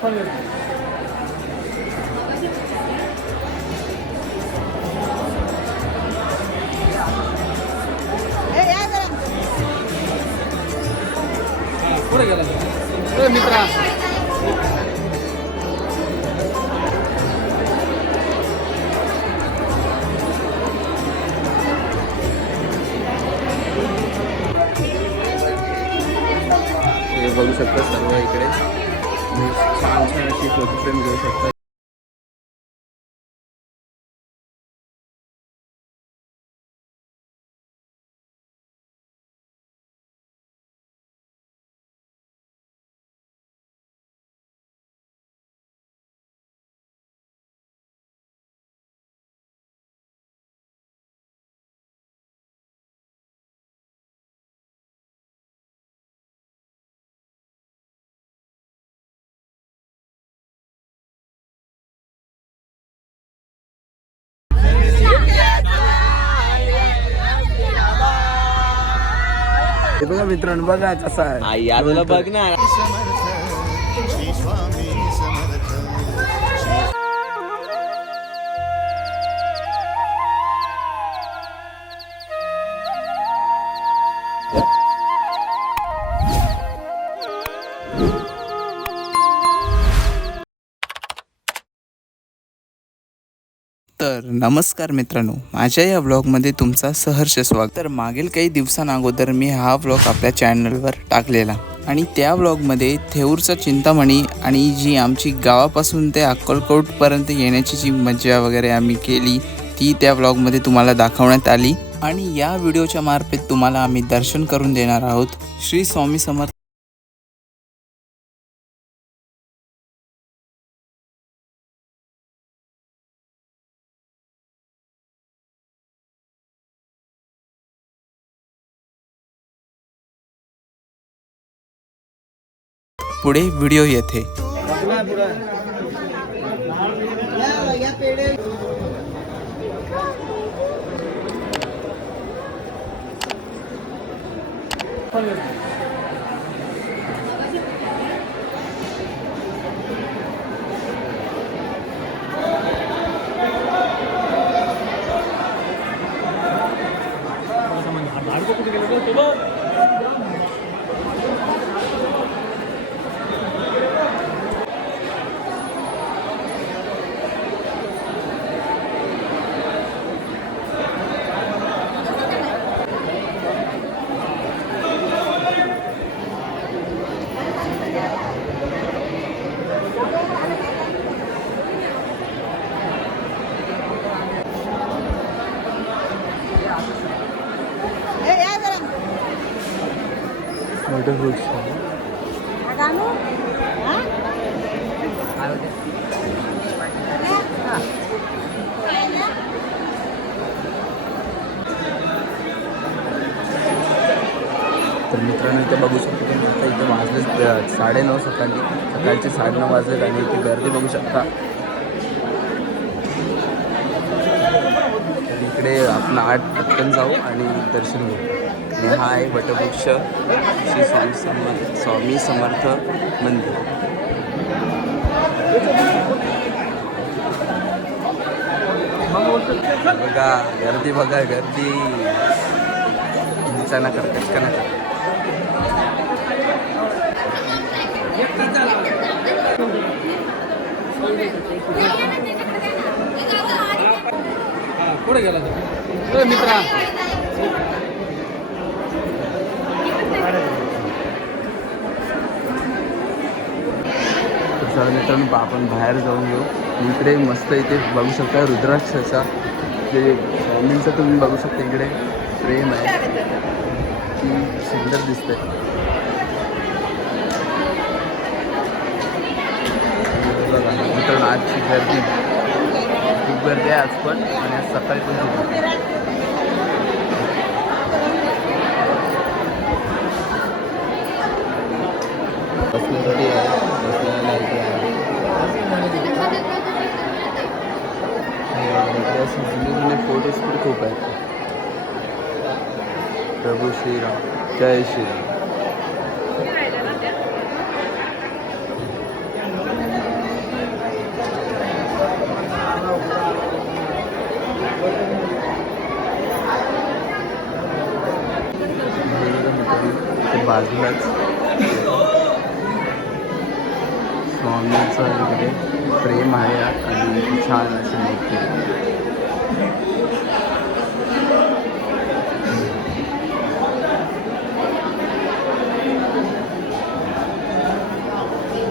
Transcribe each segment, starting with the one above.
पुढे गेला मित्रा. बघू शकता सर्व इकडे छान छान अशी फोटो फ्रेम घेऊ शकता. बघा मित्रांनो, बघा कसा आहे यादला बघ ना. तर नमस्कार मित्रांनो, माझ्या या व्लॉगमध्ये तुमचा सहर्ष स्वागत. तर मागील काही दिवसांअगोदर मी हा व्लॉग आपल्या चॅनलवर टाकलेला आणि त्या व्लॉगमध्ये थेऊरचा चिंतामणी आणि जी आमची गावापासून ते अक्कलकोटपर्यंत येण्याची जी मजा वगैरे आम्ही केली ती त्या व्लॉगमध्ये तुम्हाला दाखवण्यात आली. आणि या व्हिडिओच्या मार्फत तुम्हाला आम्ही दर्शन करून देणार आहोत श्री स्वामी समर्थ. पुढे व्हिडिओ येथे. तर मित्रांनो, इथे बघू शकतो तुम्ही आता इथे वाजले 9:30 सकाळचे 9:30 वाजलेत आणि इथे गर्दी बघू शकता. तर इकडे आपण 8 पटकन जाऊ आणि दर्शन घेऊ. आणि हा आहे वटवृक्ष श्री स्वामी समर्थ मंदिर. बघा गर्दी, बघा गर्दी. हिंसा नका, कचका नका. पुढे गेला मित्रा. तर मित्रांनो, आपण बाहेर जाऊन घेऊ. इकडे मस्त इथे बघू शकता रुद्राक्षाचा जे स्वामींचं तुम्ही बघू शकता. इकडे प्रेम आहे की सुंदर दिसतंय. मित्रांनो, आजची गर्दी खूप गर्दी आहे आज पण, आणि आज सकाळी पण खूप बसण्यासाठी आहे, बसण्याला इथे आहे. जुने फोटोज पण खूप आहेत. प्रभू श्रीराम, जय श्रीराम. बाजूलाच स्वामींचं इकडे प्रेम आहे आणि छान अशी मूर्ती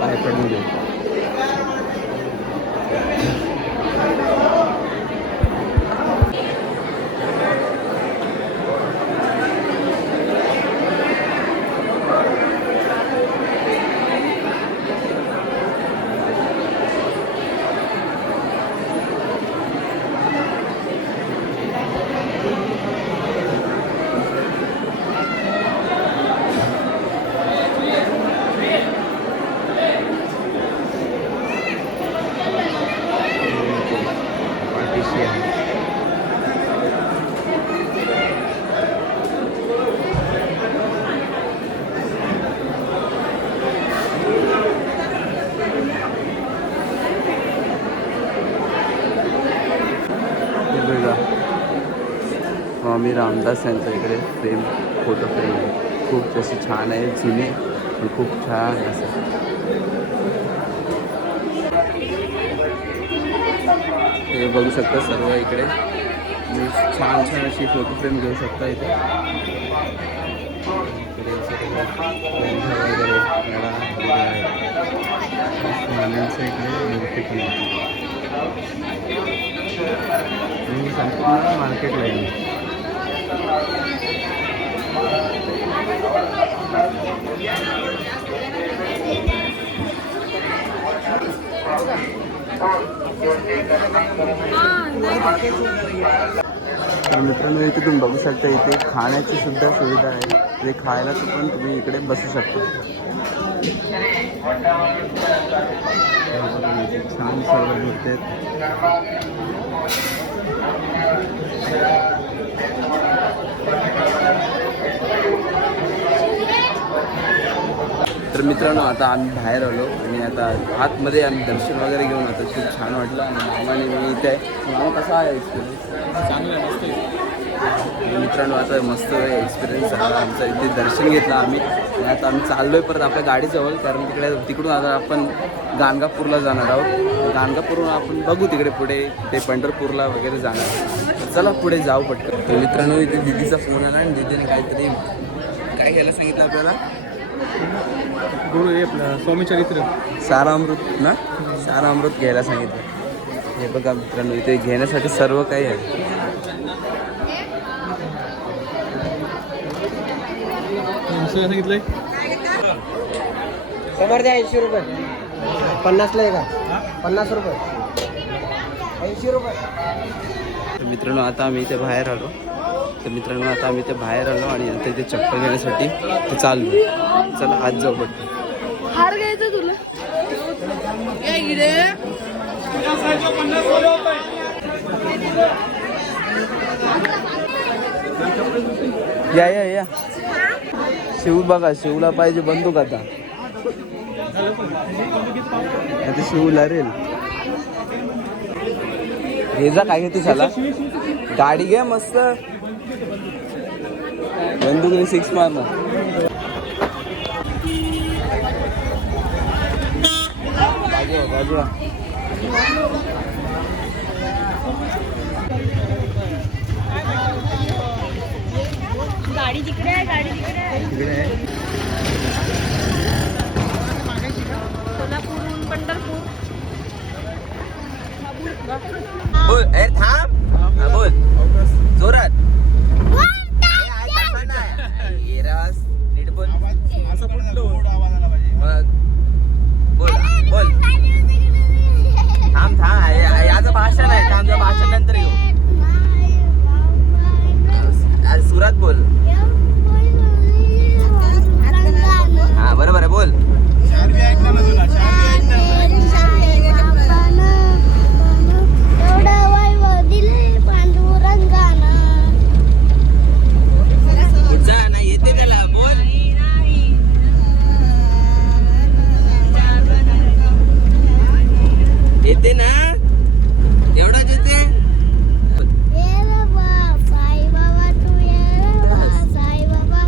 पाय पडून दे. स्वामी रामदास यांच्या इकडे फ्रेम फोटो फ्रेम आहे. खूप तशी छान आहे, जुने पण खूप छान असं. हे बघू शकता सर्व इकडे तुम्ही छान छान अशी फोटो फ्रेम घेऊ शकता इथे. इकडे वगैरे स्वामींचं इकडे मूर्ती पण आहे. संपूर्ण मार्केटला आहे. तर मित्रांनो इथे तुम्ही बघू शकता इथे खाण्याची सुद्धा सुविधा आहे. ते खायला पण तुम्ही इकडे बसू शकता. छान सर्व भेटते. तर मित्रांनो आता आम्ही बाहेर आलो आणि आता आतमध्ये आम्ही दर्शन वगैरे घेऊन आता खूप छान वाटलं. आणि मामाने मी इथे आहे. मामा कसा आहे एक्सपिरियन्स? चांगला आहे, मस्त आहे मित्रांनो. आता मस्त एक्सपिरियन्स झाला आमचा. इथे दर्शन घेतलं आम्ही आणि आता आम्ही चाललो आहे परत आपल्या गाडीजवळ, कारण तिकडून आता आपण गाणगापूरला जाणार आहोत. गाणगापूरहून आपण बघू तिकडे पुढे ते पंढरपूरला वगैरे जाणार. चला पुढे जाऊ पटकन. तर मित्रांनो इथे दीदीचा फोन आला आणि दीदीने काहीतरी काय घ्यायला सांगितलं आपल्याला? गुरु हे आपलं स्वामी चरित्र सारामृत ना, सारामृत घ्यायला सांगितलं. हे बघा मित्रांनो इथे घेण्यासाठी सर्व काही आहे. सांगितलंय समोर द्या 80 रुपये. 50ला आहे का? 50 रुपये, 80 रुपये. तर मित्रांनो आता आम्ही इथे बाहेर आलो. आणि आता इथे चप्पल घेण्यासाठी ते चाललो. चला आज जाऊ पटकन. हार घ्यायचं तुला या इकडे. या या या शिव बघा, शिवला पाहिजे बंदूक आता. आता शिव लरेल. हे जा काय घेते झाला. गाडी घ्या मस्त. बंदूकने 6 मारणार. बाजूला गाडी तिकडे आहे. सोलापूरहून पंढरपूर. बोल ए थांब. बोल जोरात. नीट बोल. असं कुठलं बोल बोल. थांब याचं भाषण आहे. थांबचं भाषण नंतर घेऊ. सुरात बोल. हा बरोबर आहे बोल. नाही येते त्याला बोल. येते ना एवढाच येते. साई बाबा तू ये साई बाबा.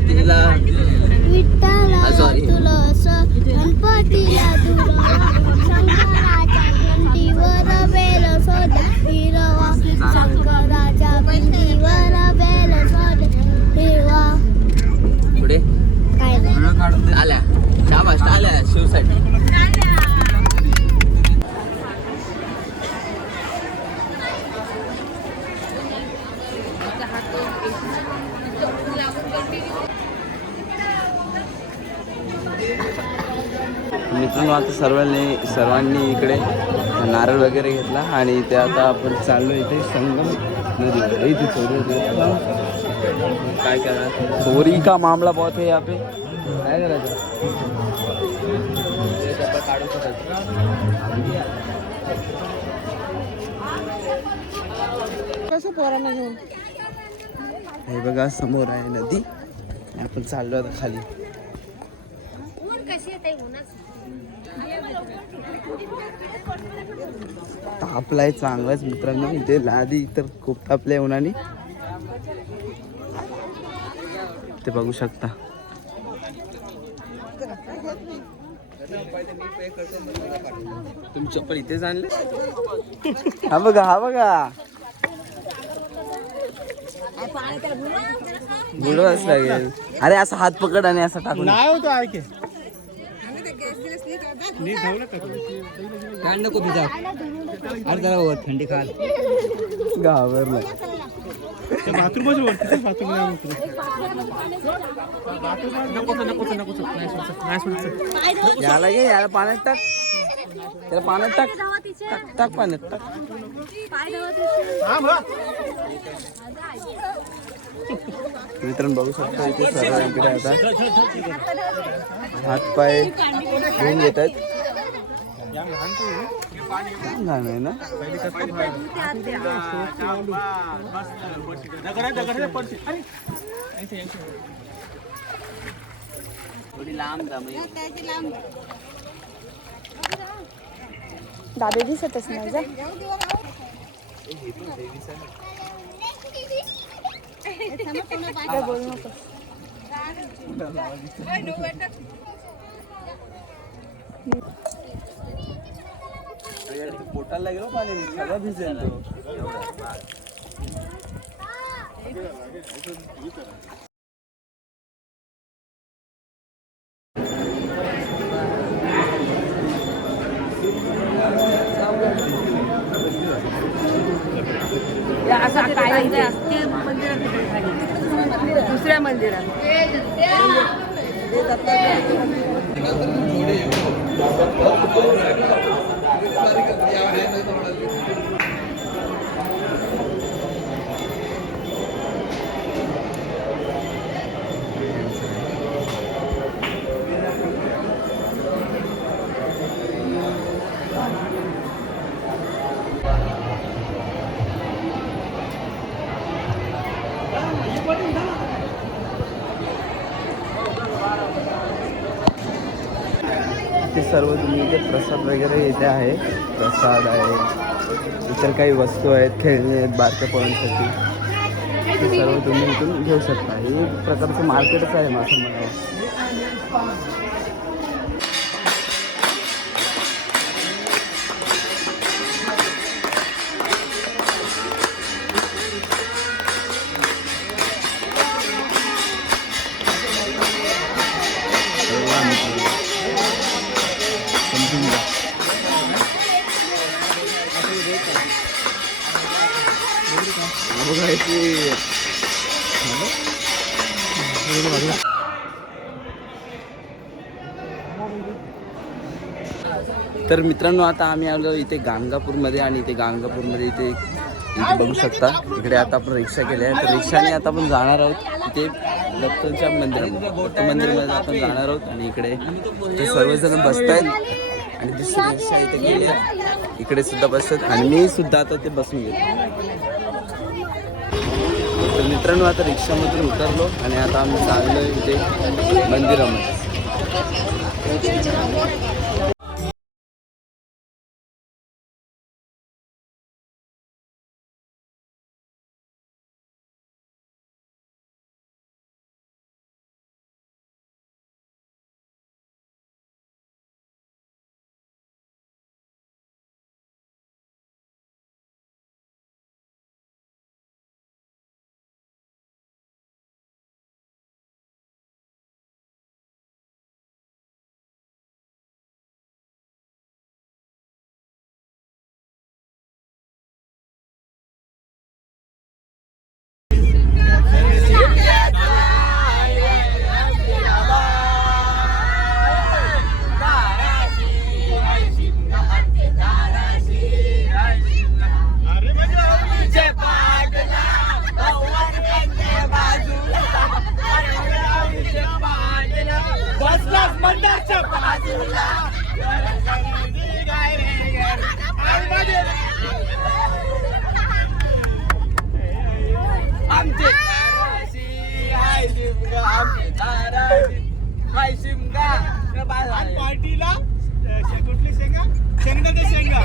गणपतीला विठ्ठला सॉरी तुळस गणपतीला तुळस शंकराच्या घंटीवर बेल शोध हिरवा शंकराच्या घंटीवर बेल शोध हिरवा पुढे काय नाही आल्या शाबास आल्या शिवसाठी मित्रांनो आता सर्वांनी इकडे नारळ वगैरे घेतला आणि ते आता आपण चाललो इथे संगम नदीवर इथे चोरी काय करणार चोरी का मामला बहुत है यहाँ पे काय करायचं काढू कसं पोरांना घेऊन हे बघा समोर आहे नदी आपण चाललो आता खाली तापलाय चांगलाच मित्रांनो इथे लादी तर खूप तापलंय उन्हाने ते बघू शकता तुम्ही चप्पल इथेच आणले हा बघा बुडवाच लागेल अरे असा हात पकड आणि असं टाकून नाही होतो ऐके नको भिजा अरे जरा थंडी खाल घाबरला बाथरूम बाथरूम नाही याला घे याला पाण्यात टाक त्याला पाण्यात टाक टाक टाक पाण्यात टाक मित्रांनो बघू शकता इथे सर्व इकडे आता हात पाय धुवून घेत आहेत लहान आहे ना थोडी लांब जा दादा दिसतच नाही जा बोलू नको पोटाला लागेल पाणी सगळं भिजेल असं काय दुसऱ्या मंदिरात ते सर्व तुम्ही इथे प्रसाद वगैरे इथे आहे प्रसाद आहे इतर काही वस्तू आहेत खेळणे आहेत बारक्या पोरांसाठी ते सर्व तुम्ही इथून घेऊ शकता हे एक प्रकारचं मार्केटच आहे असं म्हणावं तर मित्रांनो आता आम्ही आलो इथे गाणगापूरमध्ये आणि इथे गाणगापूरमध्ये इथे बघू शकता इकडे आता आपण रिक्षा केली आहे तर रिक्षाने आता आपण जाणार आहोत इथे दत्ताच्या मंदिरामध्ये आपण जाणार आहोत आणि इकडे ते सर्वजण बसत आहेत आणि दुसरी रिक्षा इथे गेली आहे इकडे सुद्धा बसतात आणि मी सुद्धा आता ते बसून घेतो तर मित्रांनो आता रिक्षामधून उतरलो आणि आता आम्ही चाललो इथे मंदिरामध्ये मंदाच्या बाजूला आमचे पार्टीला कुठली शेंगा शेंगदा ते शेंगा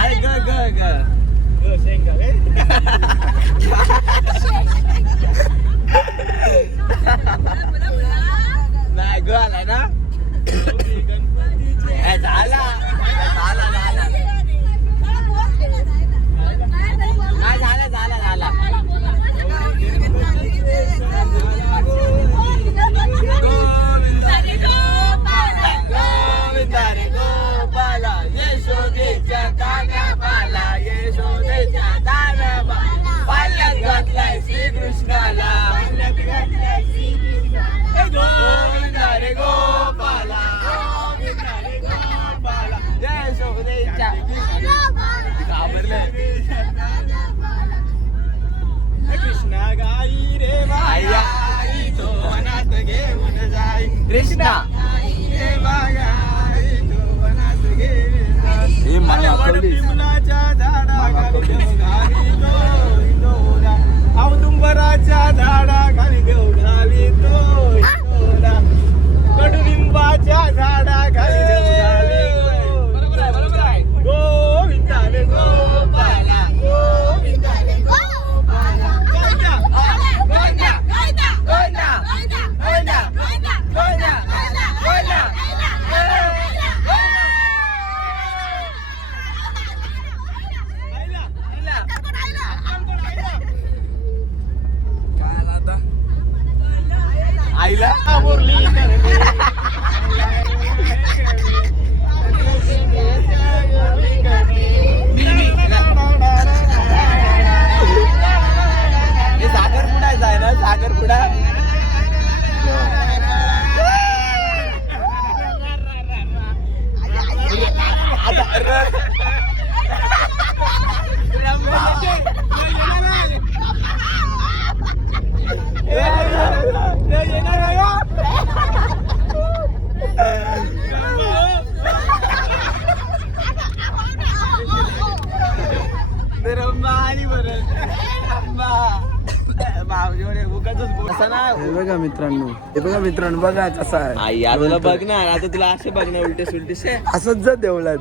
अरे ग ग ग शेंगा नाही ग आलाय ना झाला झाला झाला झाला झाला झाला गोविंदा रे गोपाला यशोदेच्या दानाबाला यशोदेच्या दानाबाला पाल्यात घातलाय श्रीकृष्णाला गोविंदा रे गोपाला गोविंदा रे गोपाला यशोदेच्या घाबरले कृष्णा गाई रे आई तो वनात घेऊन जाई कृष्णा रे बागाई तो वनात घेऊन जाई हे मला आठवलीस. पिंपलाच्या झाडाखाली घाली तो हिंडोला औदुंबराच्या झाडाखाली घेऊन आली तो हिंडोला कडुलिंबाच्या झाडाखाली घेऊन आली बरोबर आहे बरोबर आहे गोविंदा रे गोपाला गोविंदा रे गोपाला गोविंदा गोविंदा गोविंदा गोविंदा गोविंदा गोविंदा आईला मुरली हे साखरपुडा आहे ना साखरपुडा हे बघा मित्रांनो बघा कसा आहे आई या तुला बघ ना आता तुला असे बघ ना उलटे सुलटे से असंच जा देवळात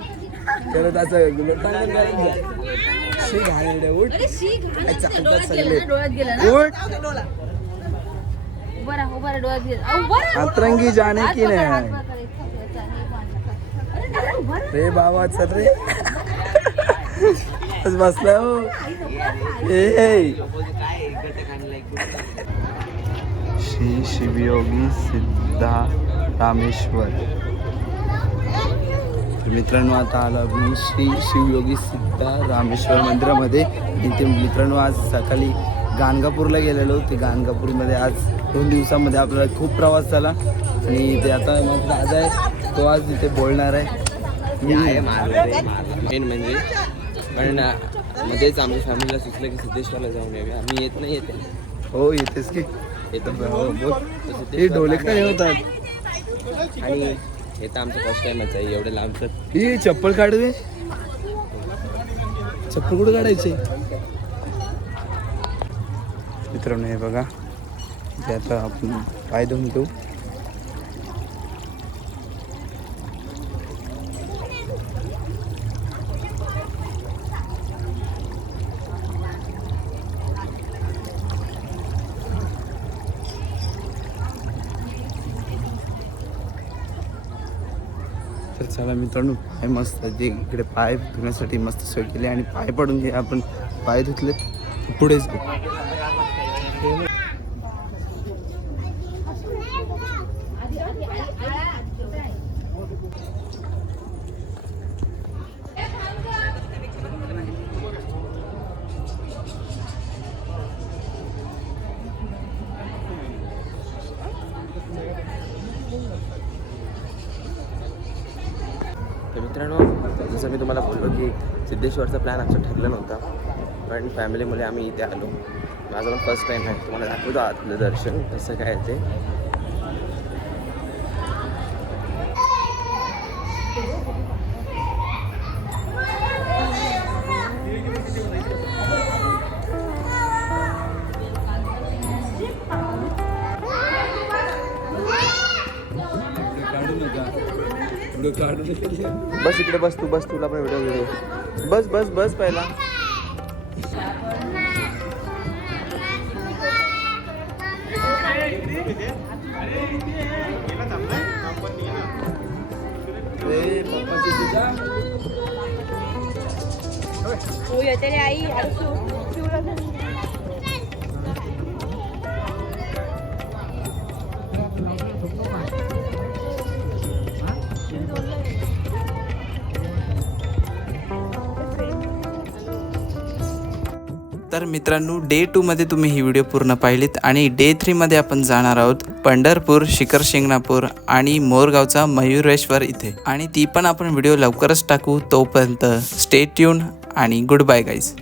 करत असं चालतात सगळे डोळ्यात गेला ना उठ उभा राहा डोळ्यात गेला उभा राहा. अतरंगी जाने की नाही हात पकड, अरे उभा राहा. रे बाबा चल रे बस बसला हो ए श्री शिवयोगी सिद्धा रामेश्वर तर मित्रांनो आता आलो आपण श्री शिवयोगी सिद्धा रामेश्वर मंदिरामध्ये. इथे मित्रांनो आज सकाळी गाणगापूरला गेलेलो. ते गाणगापूरमध्ये आज 2 दिवसामध्ये आपल्याला खूप प्रवास झाला आणि ते आता मग दादा आहे तो आज तिथे बोलणार आहे. मेन म्हणजे पण मध्येच आमच्या फॅमिलीला सुचलं की सिद्धेश्वरला जाऊन येऊया. मी येत नाही येते हो येतेस की येतो हो बोल. तर हे सिद्धेश्वरला ढोले काय होतात आणि हे तर आमचं फर्स्ट टाइमच आहे एवढे लांबचं. ही चप्पल काढ दे. चप्पल कुठे काढायचे मित्रांनो हे बघा ते आता आपण पाय धुवून घेऊ. तर चला मित्रांनो पाय मस्त जे इकडे पाय धुण्यासाठी मस्त सोय केली आणि पाय पडून जे आपण पाय धुतले पुढेच जाऊ. तर मित्रांनो जसं मी तुम्हाला बोललो की सिद्धेश्वरचा प्लॅन आमचा ठरला नव्हता पण फॅमिलीमुळे आम्ही इथे आलो. माझं पण फर्स्ट टाईम आहे. तुम्हाला दाखवतो आतलं दर्शन कसं काय ते. बस इकडे बस तुला पण व्हिडिओ बस पहिला. आई तर मित्रांनो डे 2 मध्ये तुम्ही ही व्हिडिओ पूर्ण पाहिलीत आणि डे 3 मध्ये आपण जाणार आहोत पंढरपूर, शिखर शिंगणापूर आणि मोरगावचा मयुरेश्वर इथे आणि ती पण आपण व्हिडिओ लवकरच टाकू. तोपर्यंत स्टे ट्यून आणि गुड बाय गाईज.